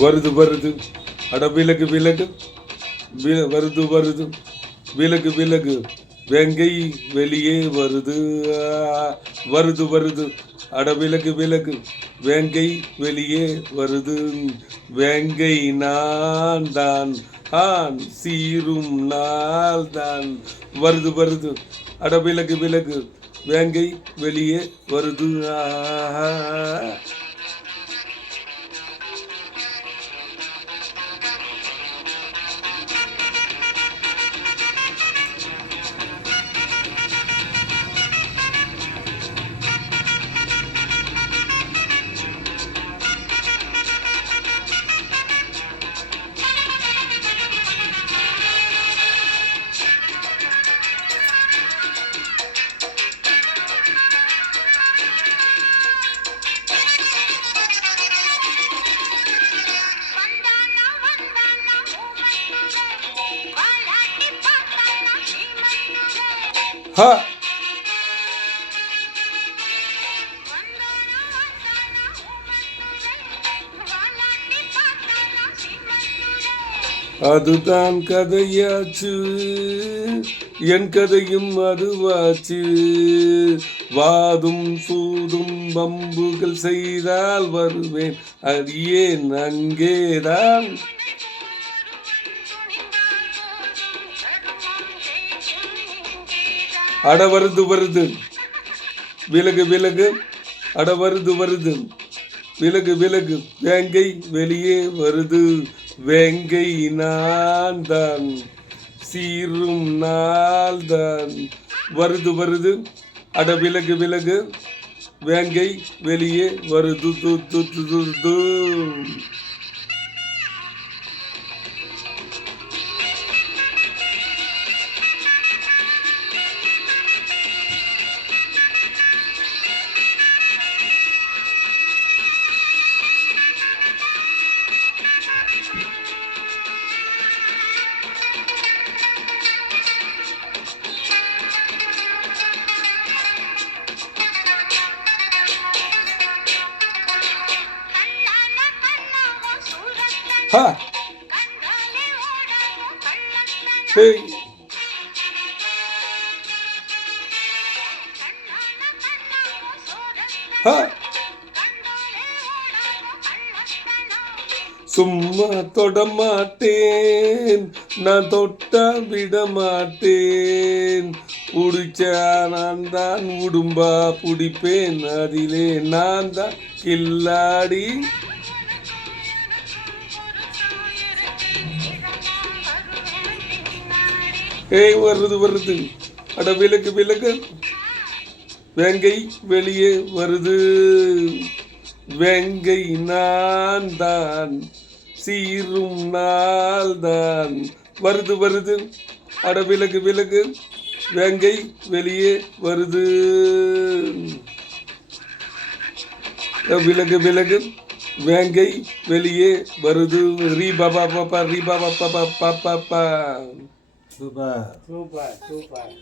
வருது வருது அட விலகு விலகு வருது வருது விலகு விலகு வேங்கை வெளியே வருது வருது வருது அட விலகு விலகு வேங்கை வெளியே வருது வேங்கை நான் தான் ஆண் சீரும் நாள் தான் வருது வருது அட விலகு விலகு வேங்கை வெளியே வருது ஹா அதுதான் கதையாச்சு என் கதையும் அதுவாச்சு வாதும் சூதும் பம்புகள் செய்தால் வருவேன் அடியேன் அங்கேதான் அட வருது வருது விலகு விலகு அட வருது வருது விலகு விலகு வேங்கை வெளியே வருது வேங்கை நான் தான் சீரும் நாள் தான் வருது வருது அட விலகு விலகு வேங்கை வெளியே வருது து து து து து. Ha! Hey! Ha! சும்மா தொடமாட்டேன் நான் தொட்டா விட மாட்டேன் புடிச்சா நான் தான் உடும்பா புடிப்பேன் அதிலே நான் தான் கில்லாடி ஏய் வருது வருது அட விலகு விலகு வேங்கை வெளியே வருது வேங்கை நான் தான் சீரும் நாள் தான் வருது வருது அட விலகு விலகு வேங்கை வெளியே வருது விலகு விலகு வேங்கை வெளியே வருது ரீ பாபா பாப்பா ரீ பாபா பாப்பா பாப்பா சூப்பர் சூப்பர் சூப்பர்